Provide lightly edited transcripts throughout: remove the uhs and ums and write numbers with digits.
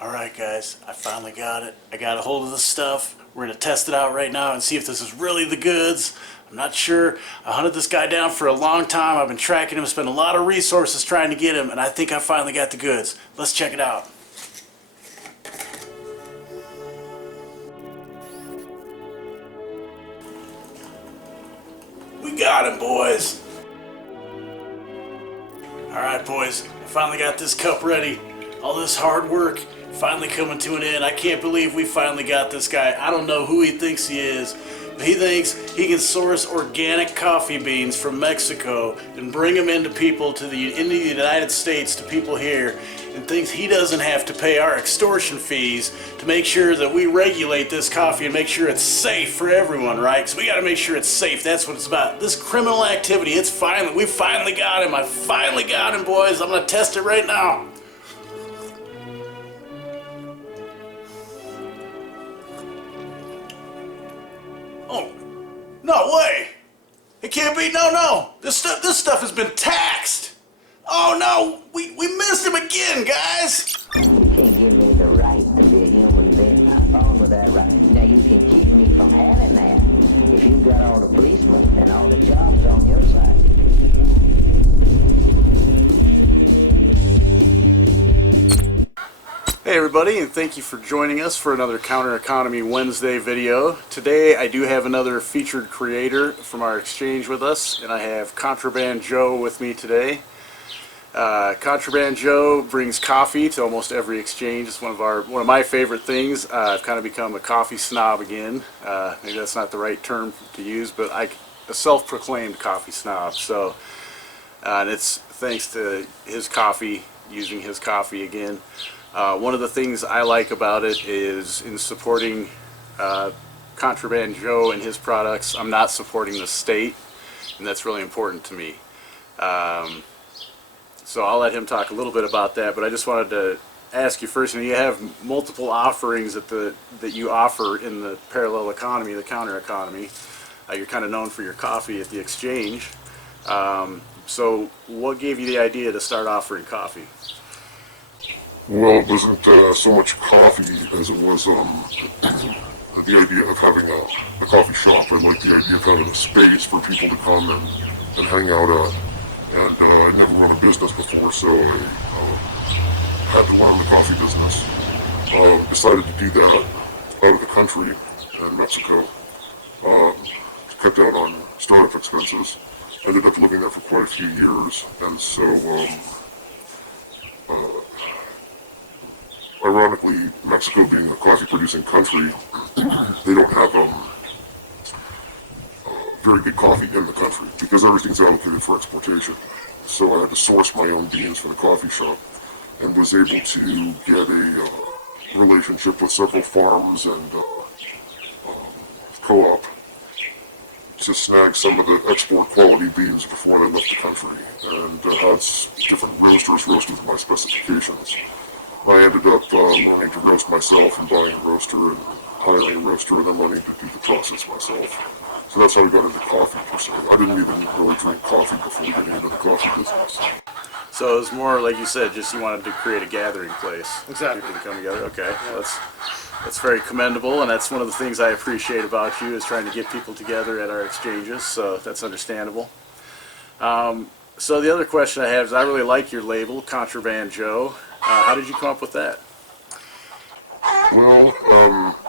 Alright guys, I finally got it. I got a hold of the stuff. We're going to test it out right now and see if this is really the goods. I'm not sure. I hunted this guy down for a long time. I've been tracking him, spent a lot of resources trying to get him, and I think I finally got the goods. Let's check it out. We got him, boys. Alright boys, I finally got this cup ready. All this hard work finally coming to an end. I can't believe we finally got this guy. I don't know who he thinks he is, but he thinks he can source organic coffee beans from Mexico and bring them into people into the United States, to people here, and thinks he doesn't have to pay our extortion fees to make sure that we regulate this coffee and make sure it's safe for everyone, right? Because we got to make sure it's safe. That's what it's about. This criminal activity, we finally got him. I finally got him, boys. I'm going to test it right now. Oh, no way! It can't be. No. This stuff has been taxed. Oh no, we missed him again, guys. You can't give me the right to be a human being. I'm fine with that right. Now you can keep me from having that if you've got all the policemen and all the jobs on your side. Hey everybody, and thank you for joining us for another Counter Economy Wednesday video. Today I do have another featured creator from our exchange with us, and I have Contraband Joe with me today. Contraband Joe brings coffee to almost every exchange. It's one of my favorite things. I've kind of become a coffee snob again. Maybe that's not the right term to use, but a self-proclaimed coffee snob. So, and it's thanks to his coffee, using his coffee again. One of the things I like about it is, in supporting Contraband Joe and his products, I'm not supporting the state, and that's really important to me. So I'll let him talk a little bit about that, but I just wanted to ask you first, you have multiple offerings that you offer in the parallel economy, the counter economy. You're kind of known for your coffee at the exchange. So what gave you the idea to start offering coffee? Well, it wasn't so much coffee as it was the idea of having a coffee shop. I like the idea of having a space for people to come and hang out at. And I'd never run a business before, so I had to learn the coffee business. Decided to do that out of the country in Mexico. Kept out on startup expenses. Ended up living there for quite a few years, and so ironically, Mexico being a coffee-producing country, they don't have very good coffee in the country because everything's allocated for exportation. So I had to source my own beans for the coffee shop, and was able to get a relationship with several farms and co-op to snag some of the export quality beans before I left the country, and had different roasters roast with my specifications. I ended up learning to roast myself and buying a roaster and hiring a roaster and then learning to do the process myself. So that's how I got into coffee per se. I didn't even really drink coffee before getting into the coffee business. So it was more, like you said, just you wanted to create a gathering place. Exactly. People to come together. Okay, well, that's very commendable, and that's one of the things I appreciate about you, is trying to get people together at our exchanges, so that's understandable. So the other question I have is, I really like your label, Contraband Joe. How did you come up with that? Well,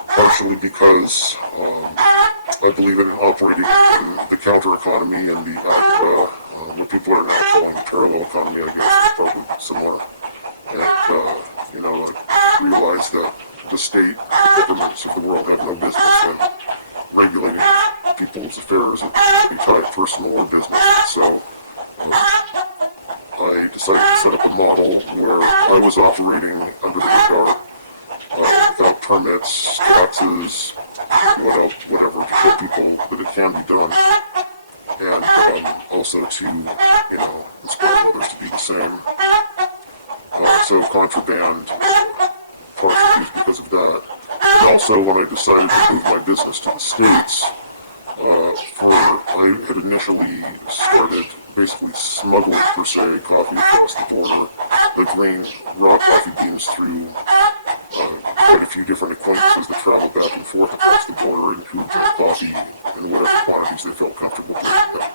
partially because I believe in operating in the counter economy and what people are now calling the parallel economy. I guess it's probably similar. And I realized that the state governments of the world have no business in regulating people's affairs, be tied personal or business. So I decided to set up a model where I was operating under the radar, without permits, taxes, without whatever, to show people that it can be done, and also to, inspire others to do the same. So Contraband, partially because of that. And also when I decided to move my business to the States, I had initially started basically smuggling, per se, coffee across the border, the green raw coffee beans through quite a few different acquaintances that travel back and forth across the border and who drink coffee in whatever quantities they felt comfortable drinking.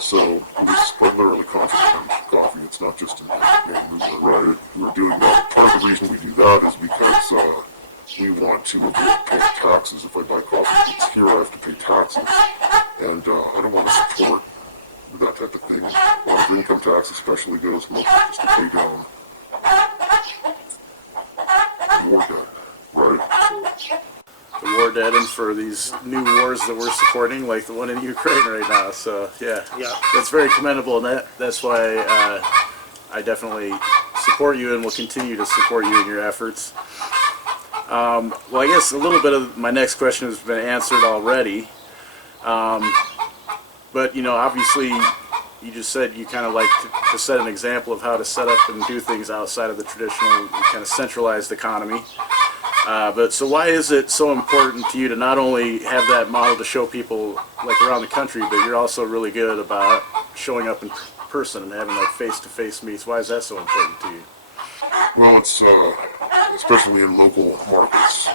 So this is primarily Contraband coffee. It's not just in right. We're doing that. Part of the reason we do that is because we want to pay taxes. If I buy coffee that's here, I have to pay taxes, and I don't want to support that type of thing. A lot of income tax, especially, goes mostly just to pay down war debt, right? The war dead and for these new wars that we're supporting, like the one in Ukraine right now. So yeah, that's very commendable, and that's why I definitely support you and will continue to support you in your efforts. Well, I guess a little bit of my next question has been answered already, but you know, obviously, you just said you kind of like to set an example of how to set up and do things outside of the traditional kind of centralized economy. But so why is it so important to you to not only have that model to show people like around the country, but you're also really good about showing up in person and having like face-to-face meets? Why is that so important to you? Well, it's especially in local markets,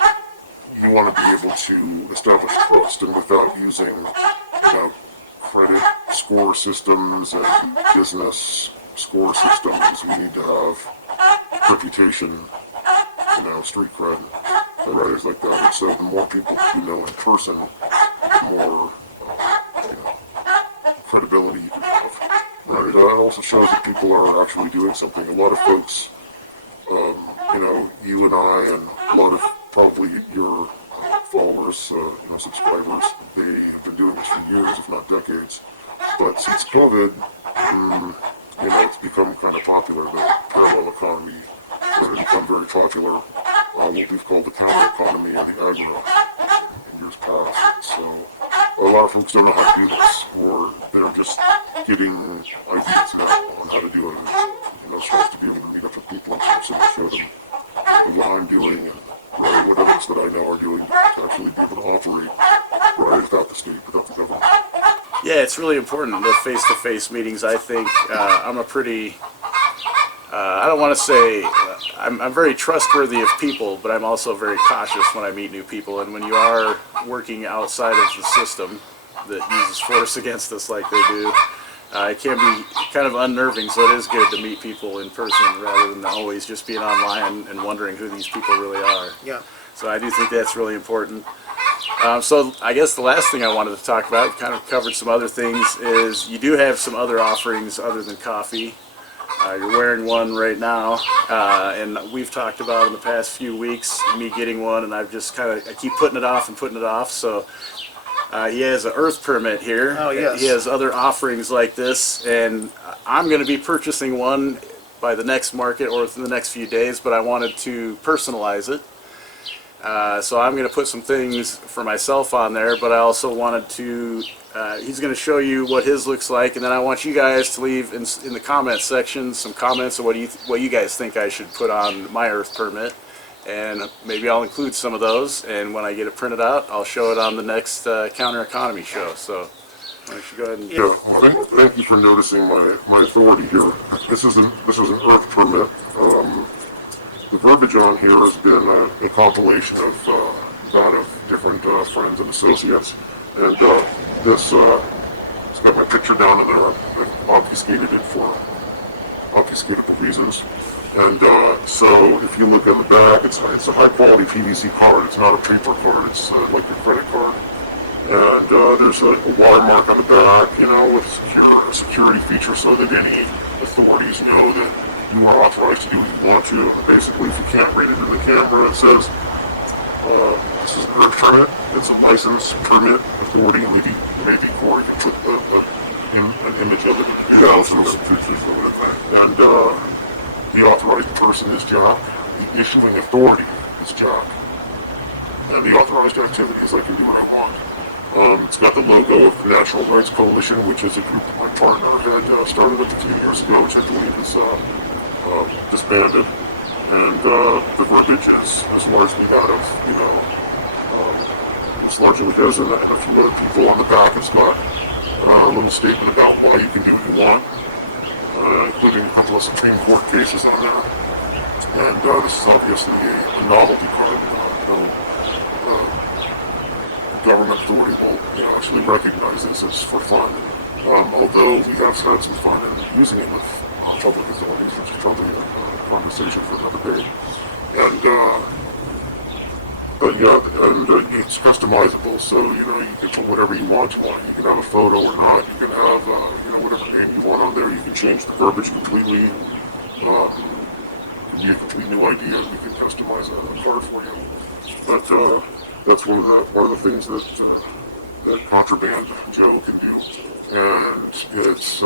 you want to be able to establish trust, and without using, credit score systems and business score systems, we need to have reputation, street cred, right, like that. And so the more people you know in person, the more credibility you can have, right? It also shows that people are actually doing something. A lot of folks, you and I, and a lot of probably your followers, subscribers, they have been doing this for years, if not decades. But since COVID, it's become kind of popular. The parallel economy has become very popular. What we've called the counter economy or the ARRR in years past. So a lot of folks don't know how to do this, or they're just getting ideas now on how to do it. Supposed to be able to meet up with people in person and show them what I'm doing and what others that I know are doing to actually be able to operate without the state, without the government. Yeah, it's really important, the face-to-face meetings. I think I'm a pretty, I don't want to say, I'm very trustworthy of people, but I'm also very cautious when I meet new people. And when you are working outside of the system that uses force against us like they do, it can be kind of unnerving, so it is good to meet people in person rather than always just being online and wondering who these people really are. Yeah. So I do think that's really important. So I guess the last thing I wanted to talk about, kind of covered some other things, is you do have some other offerings other than coffee. You're wearing one right now, and we've talked about in the past few weeks me getting one, and I've just I keep putting it off and putting it off. So he has an Earth permit here. Oh, yes. He has other offerings like this, and I'm going to be purchasing one by the next market or within the next few days, but I wanted to personalize it. So I'm going to put some things for myself on there, but I also wanted to, he's going to show you what his looks like, and then I want you guys to leave in the comment section some comments of what you guys think I should put on my Earth permit, and maybe I'll include some of those, and when I get it printed out, I'll show it on the next Counter Economy show. So why don't you go ahead and... Yeah, well, thank you for noticing my authority here. This is an Earth permit. The verbiage on here has been a compilation of that of different friends and associates, and this it's got my picture down in there. I've obfuscated it for obfuscatable reasons. And so if you look at the back, it's a high quality PVC card. It's not a paper card. It's like your credit card. And there's a watermark on the back, with a security feature so that any authorities know that you are authorized to do what you want to. Basically, if you can't read it in the camera, it says, this is an Earth permit. It's a license, permit, authority, maybe Corey can put an image of it. Some pictures of it. And the authorized person is Jack. The issuing authority is Jack. And the authorized activities, I can do what I want. It's got the logo of the Natural Rights Coalition, which is a group that my partner had started with a few years ago, which I believe is disbanded. And the verbiage is largely that of, it's largely his and a few other people on the back. It's got a little statement about why you can do what you want, including a couple of Supreme Court cases on there. And this is obviously a novelty card. The government authority will actually recognize this as for fun. Although we have had some fun in using it with public authorities, which is probably a conversation for another day. But yeah, it's customizable, so you can put whatever you want on. You can have a photo or not. You can have whatever name you want on there. You can change the verbiage completely. It can be a complete new idea. We can customize a card for you. But that's one of the things that Contraband Joe can do, and it's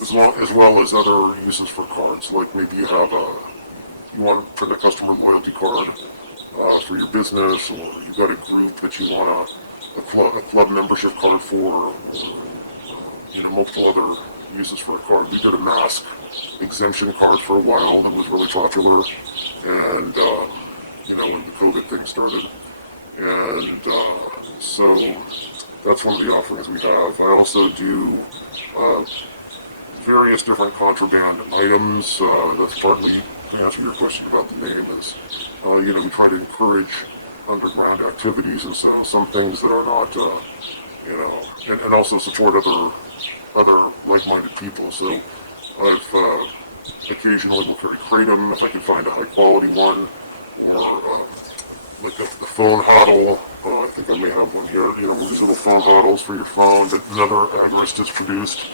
as well as other uses for cards. Like maybe you want to print a customer loyalty card for your business, or you've got a group that you want a club membership card for, or multiple other uses for a card. We did a mask exemption card for a while that was really popular, and when the COVID thing started, and so that's one of the offerings we have. I also do various different contraband items. That's partly to answer your question about the name. Is we try to encourage underground activities and so some things that are not and also support other like-minded people. So I've occasionally will carry kratom if I can find a high-quality one, or like the phone hodl. I think I may have one here. These little phone hodls for your phone that another agorist has produced,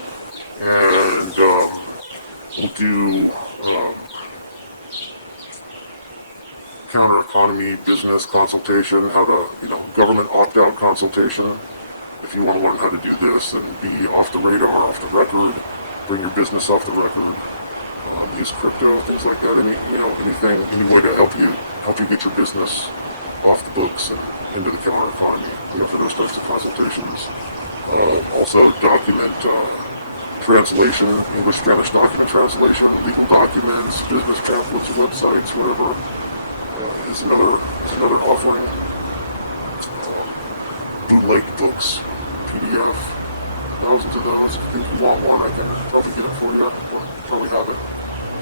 and we'll do counter economy business consultation, how to government opt-out consultation. If you want to learn how to do this and be off the radar, off the record, bring your business off the record, use crypto, things like that. Any way to help you get your business off the books and into the counter economy. For those types of consultations. Also document translation, English-Spanish document translation, legal documents, business pamphlets, websites, whatever is another offering. Blue Lake books, PDF, thousands of those. If you want one, I can probably get it for you. I probably have it.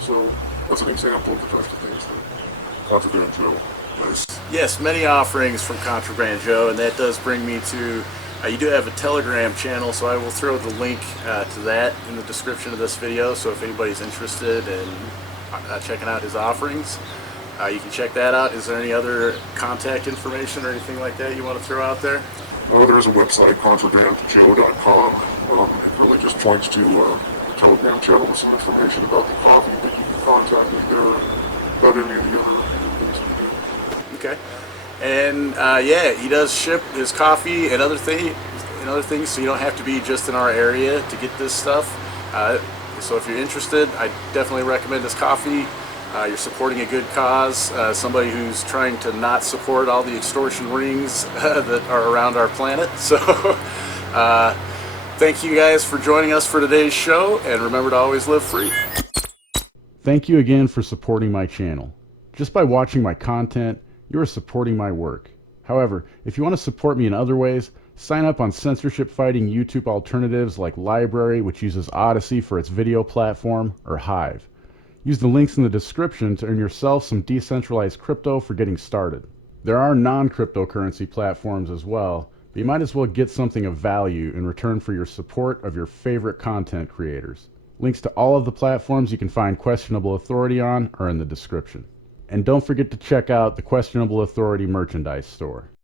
So that's an example of the types of things that Contraband Joe does. Yes, many offerings from Contraband Joe, and that does bring me to, you do have a Telegram channel, so I will throw the link to that in the description of this video, so if anybody's interested in checking out his offerings, you can check that out. Is there any other contact information or anything like that you want to throw out there? There's a website, contrabandjoe.com. It really just points to the Telegram channel with some information about the coffee, that you can contact me there, about any of the other things we do. Okay. And yeah, he does ship his coffee and other things, so you don't have to be just in our area to get this stuff. So if you're interested, I definitely recommend this coffee. You're supporting a good cause, somebody who's trying to not support all the extortion rings that are around our planet. So thank you guys for joining us for today's show, and remember to always live free. Thank you again for supporting my channel. Just by watching my content, you are supporting my work. However, if you want to support me in other ways, sign up on censorship-fighting YouTube alternatives like Library, which uses Odyssey for its video platform, or Hive. Use the links in the description to earn yourself some decentralized crypto for getting started. There are non-cryptocurrency platforms as well, but you might as well get something of value in return for your support of your favorite content creators. Links to all of the platforms you can find Questionable Authority on are in the description. And don't forget to check out the Questionable Authority merchandise store.